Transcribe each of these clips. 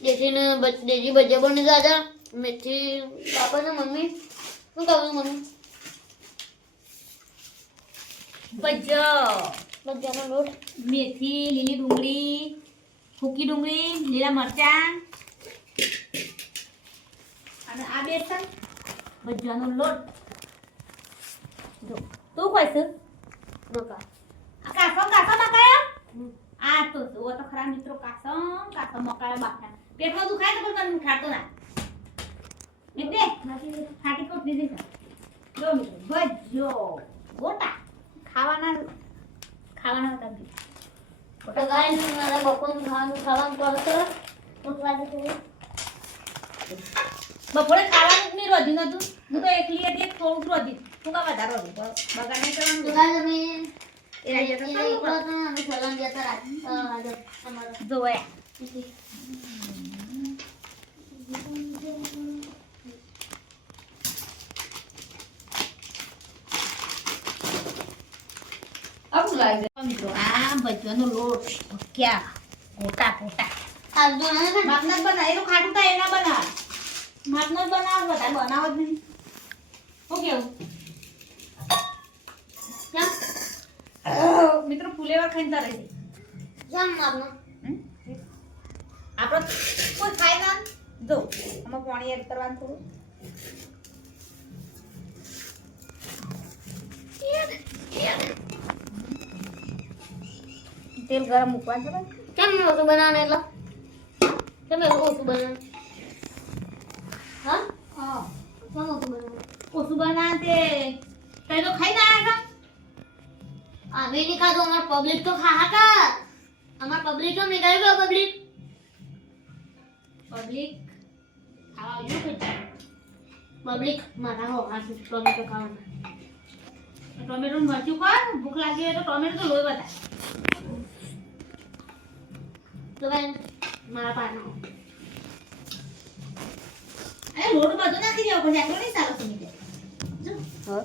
દેશી ભજીયા બની દાદા મેથી પાપા ને મમ્મી શું કહું મમ્મી ભજીયાનો લોટ મેથી લીલી ડુંગળી સૂકી ડુંગળી લીલા મરચાં અને આ બેસન ભજીયાનો લોટ જો તું કોઈ છે મકા કાસો મકાયા આ તો ઓ તો ખરા મિત્રો કાસો મકાયા બાફા પેટમાં દુખાય તો પણ ખાતો ના એટલે ખાટી કોટ દીધી છે જો મિત્રો ભજીયો ગોટા ખાવાના હતા તો ગાઈસ મારા બપોરનું ખાવાનું પડે બપોરે ખાવાનું જ નહીં રોધી નતું હું તો એકલી હતી થોડુંક રોધી તું કા વધારે રોધી બગાડ નહીં કરવાનું તો ગાઈસ અમે એ રાજા અમે સલામ જતા રાત અમારો જોયા આવું લાગે મિત્રો આ ભજીયાનો લોટ ક્યાં ગોટા માપના જ બનાવે એનું ખાટું થાય એના બનાવ માપનો જ બનાવ બધા બનાવ જ નહીં શું કેવું મિત્રો ફુલેવા ખાઈને તારે છે જામ મારનો આપણો કોઈ ખાય ના જો આમાં પાણી એડ કરવાનું થોડું તેલ ગરમ મૂકવાનું છે કેમ ઓછું બનાવવાનું એટલે કેમ ઓછું બનાવવાનું હા હા કેમ ઓછું બનાવવાનું ઓછું બનાવે તે તઈ તો ખાઈ ના આવ્યા અમે નહીં ખાધું અમાર પબ્લિક તો ખા કા અમાર પબ્લિક તો મેં ગયું પબ્લિક ખાવા આવ્યું કે પબ્લિક મારા હો આ ટોમેટો ખાવાના ટોમેટો મરચું કર ભૂખ લાગી હોય તો ટોમેટો તો લોહી બતાય તો ભાઈ મારા પાનો અરે લોટ બધું નાખી દેવો પછી આટલો નહીં સારો સુની જાય જો હા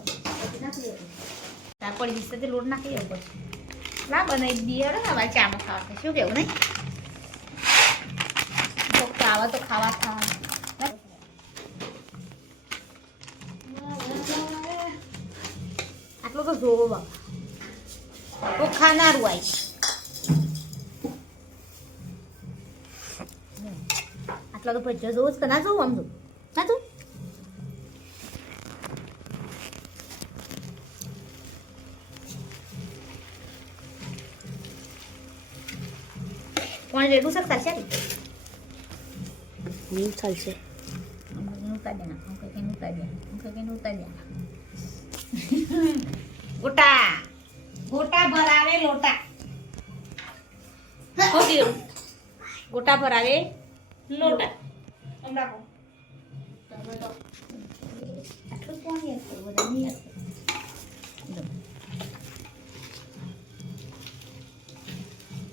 નાખી દેવો તાપડી વિશે લોટ નાખી દેવો પછી ના બનાવી દઈએ ને હવે ચામાં ખાવા શું કેવું નહીં તો આવા તો ખાવા આટલો તો જોવો બાબા તો ખાનારું આવીશ આટલા તો ભજીયા જોવું જ કે ના જોવું આમ જો ના જોવું કોણ રેડું સર ચાલશે નહીં ચાલશે ગોટા ભરાવે લોટા ગોટા ભરાવે લોટા આટલું કોણ બધા નહીં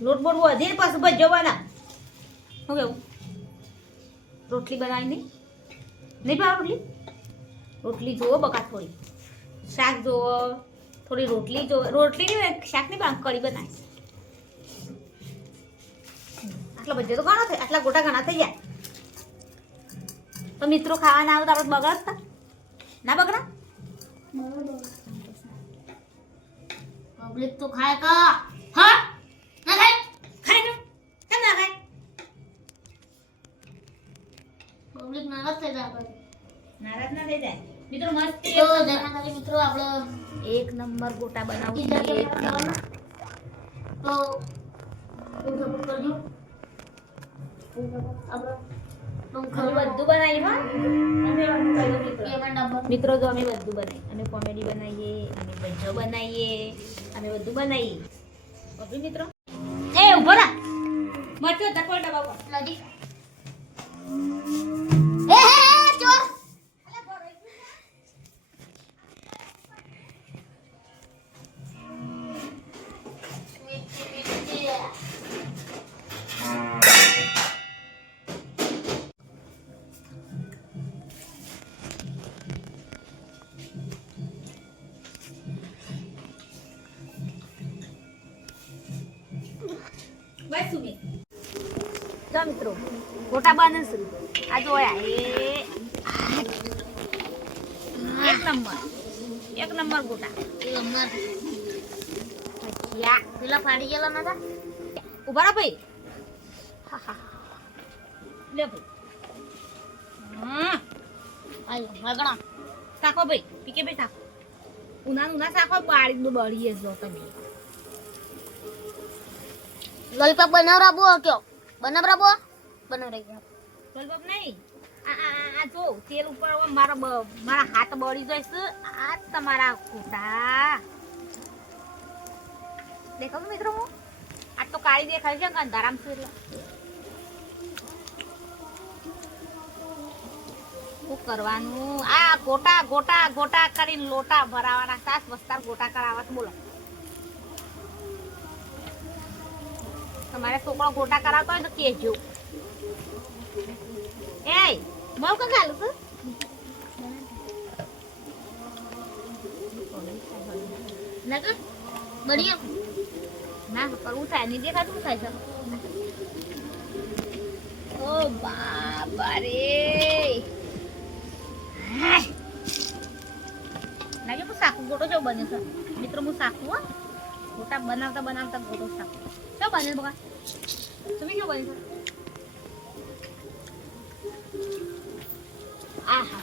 લોટ બોટ વધે પાછું ભજો બના શું કેવું રોટલી બનાવી નહીં ભાવ રોટલી જુઓ બકા થોડી શાક જુઓ થોડી રોટલી જુઓ રોટલી નહીં શાક નહીં પણ કઢી બનાવી આટલા ભજો તો ઘણો થાય આટલા ગોટા ઘણા થઈ જાય તો મિત્રો ખાવાના આવે તો આપણે બગડતા ના બગડા પબ્લિક તો ખાય કા હા ના ખાય ખાય ને કેમ ના ખાય પબ્લિક નારાજ થઈ જાય પછી નારાજ ના થઈ જાય મિત્રો મસ્ત તો જેના ખાલી મિત્રો આપણો એક નંબર ગોટા બનાવું બીજા છું, એક કેમ નંબર. તો સપોર્ટ કરજો આપણો અમે બધું બનાવીએ હા મિત્રો જો અમે બધું બનાવીએ અમે કોમેડી બનાવીએ અમે ભજો બનાવીએ અમે બધું બનાવીએ ઓકે મિત્રો એ ઉભો રા મરચો ધકો ડબ્બા પર લાજી એ ચોર બસ સુમી તો જો મિત્રો ગોટા બને છે આ જોયા એક નંબર ગોટા ભજીયા પેલા ફાડી ગયેલા નતા ઉભા રહો ભાઈ લે ભાઈ આયો મગણા સાખો ભાઈ પીકે ભાઈ સાખો ઉના સાખો બાળી બળીએ જો તમે લોલીપોપ બનાવરાબો કયો બનાવરાઈ ગયા લોલીપોપ નહીં આ જો તેલ ઉપર મારા હાથ બળી જાય છે આ તમારા ખોટા દેખો મિત્રો હું આ તો કાળી દેખાય છે કે અંધારામ છે એટલે શું કરવાનું આ ગોટા ગોટા ગોટા કરીને લોટા ભરાવાના સાસ વસ્તાર ગોટા કરાવવા છે બોલો તમારે છોકરો ગોટા કરાવતો હોય તો કહેજો એ માવ કા ગાલું છે નકર બઢિયા ના કરવું થાય નહીં દેખાતું થાય છે ઓ બાબા રે લાગે હું સાકુ ગોટો જો બને છે મિત્રો હું સાકુ હો ગોટા બનાવતા બનાવતા ગોટો સાકુ શું બને બગા તમે શું બને છે આહા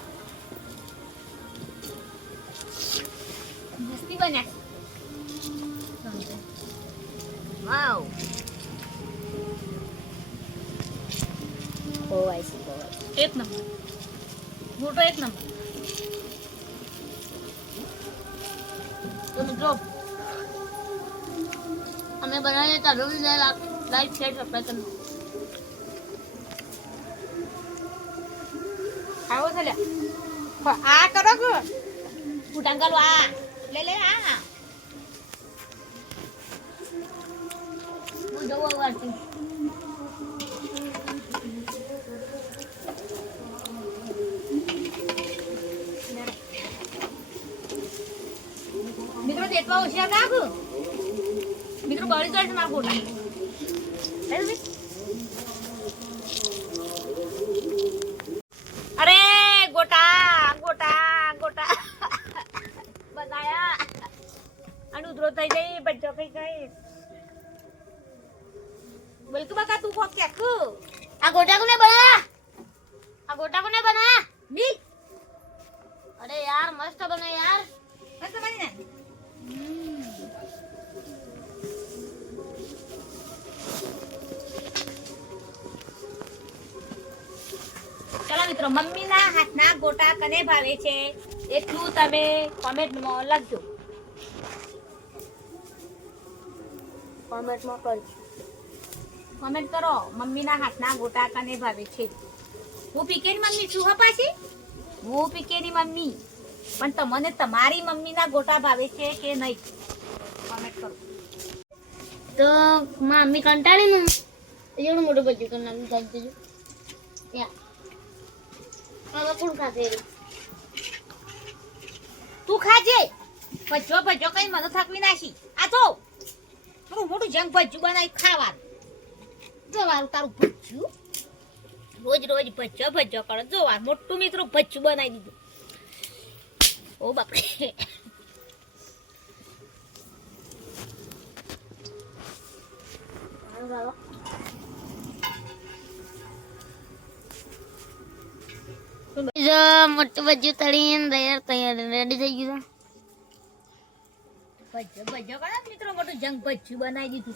મસ્તી બન્યા વાવ એક નંબર ગોટો એક નંબર તો મિત્રો અમે બનાવીએ તો લાઈક શેર સબસ્ક્રાઇબ કરજો આવો છે લે આ કરો કે ઉટાંગલો આ લે આ હું જવા વાળતી મિત્રો દેખવા હોશિયાર નાખ મિત્રો બળી જાય છે મારા ગોટા અરે ગોટા ગોટા ગોટા બનાયા અને ઉધરો થઈ ગઈ બચ્ચો થઈ ગઈ બોલ કે બકા તું કોક કેક આ ગોટા કોને બના ની અરે યાર મસ્ત બને યાર બસ બની ને ચલો મિત્રો મમ્મીના હાથના ગોટા કને ભાવે છે એટલું તમે કોમેન્ટમાં લખજો કોમેન્ટમાં કરજો કોમેન્ટ કરો મમ્મીના હાથના ગોટા કને ભાવે છે હું પીકેની મમ્મી છું હો પાછી હું પીકેની મમ્મી પણ તમને તમારી મમ્મીના ગોટા ભાવે છે કે નહીં કોમેન્ટ કરો તો મમ્મી કંટાળી ને એવડું મોટું બચ્ચું કરી નાખ્યું ખાઈ દેજો ત્યાં હવે કોણ ખાશે તું ખાજે ભજ્જો ભજ્જો કઈ મને થકવી નાખી આ તો થોડું મોટું જંગ ભજ્જું બનાવી ખાવાનું જોવાનું તારું ભજ્જું રોજ રોજ ભજ્જો ભજ્જો કરો જોવાનું મોટું મિત્રો ભજ્જું બનાવી દીધું ઓ બાપરે મોટું બચ્ચું તળીને તૈયાર રેડી થઈ ગયું ભજ્જો ભજ્જો કરો મિત્રો મોટું જંગ ભજ્જું બનાવી દીધું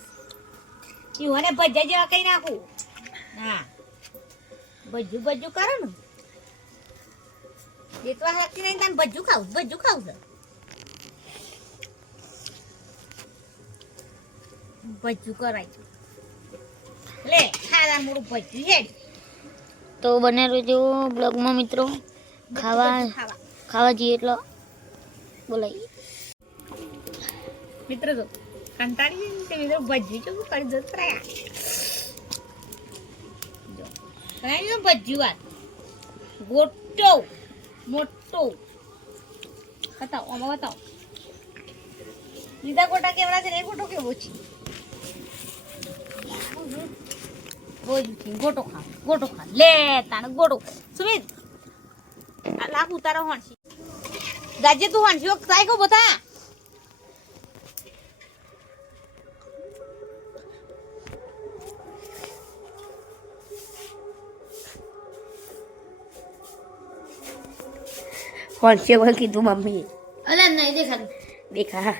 ઈવને ભજ્જા જેવા કઈ નાખું હા ભજ્જું ભજ્જું કરો ને દેતવા રાખતી નહીં તને ભજ્જું ખાવું છે ભજ્જું કરાય લે ખારા મોડું ભજ્જું હેડ તો બને રહેજો બ્લોગમાં મિત્રો ખાવા જઈએ એટલે બોલાય મિત્રો તો કંટાળી તે મિત્રો ભજ્જું ચો કરી દો ત્રયા જો ત્રયા ભજ્જું વાત ગોટો મોટો બતાવો આમાં બતાવો લીધા ગોટા કેવડા છે ને એ ગોટો કેવો છે કોઈ દુખી ગોટો ખા લે તાને ગોટો સુમિત આ લાખ ઉતારો હણસી ગાજે તું હણસ્યો કાઈ કો બતા કોન્સ્ટેબલ કીધું મમ્મી અલે નહીં દેખાતું. દેખા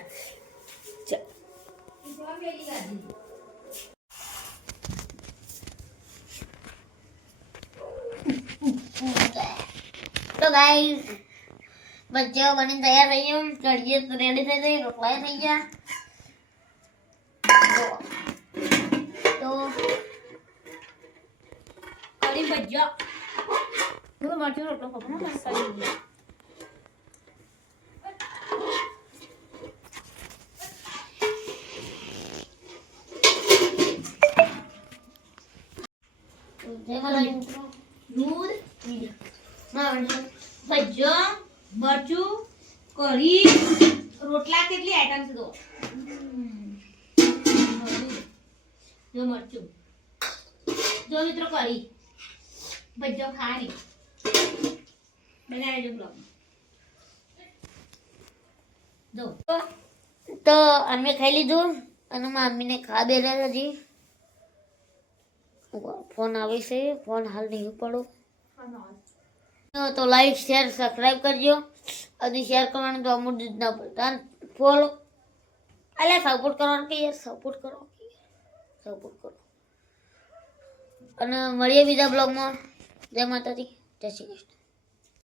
તો ગાઈસ ભજીયા બની તૈયાર થઈ ગયું. કઢી રેડી થઈ ગઈ. રોટલા થઈ ગયા. તો કડી ભજ્યો હું મરચું રોટલો ખબર ને કરી દૂધ ભજ્યો મરચું કઢી રોટલા કેટલી આઈટમ છે તો જો મરચું જો મિત્રો કઢી ભજ્યો ખારી બનાવી જો બ્લોગ જો તો અમે ખાઈ લીધું અને મમ્મીને ખા બેઠા હજી. ફોન આવે છે. ફોન હાલ નહીં પડો. તો લાઈક શેર સબસ્ક્રાઈબ કરજો. હજી શેર કરવાનું તો અમુક જ ના પડતા. ફોલો અલ્યા સપોર્ટ કરવાનું કે યાર સપોર્ટ કરો અને મળીએ બીજા બ્લોગમાં. જય માતાજી, જય શ્રી કૃષ્ણ.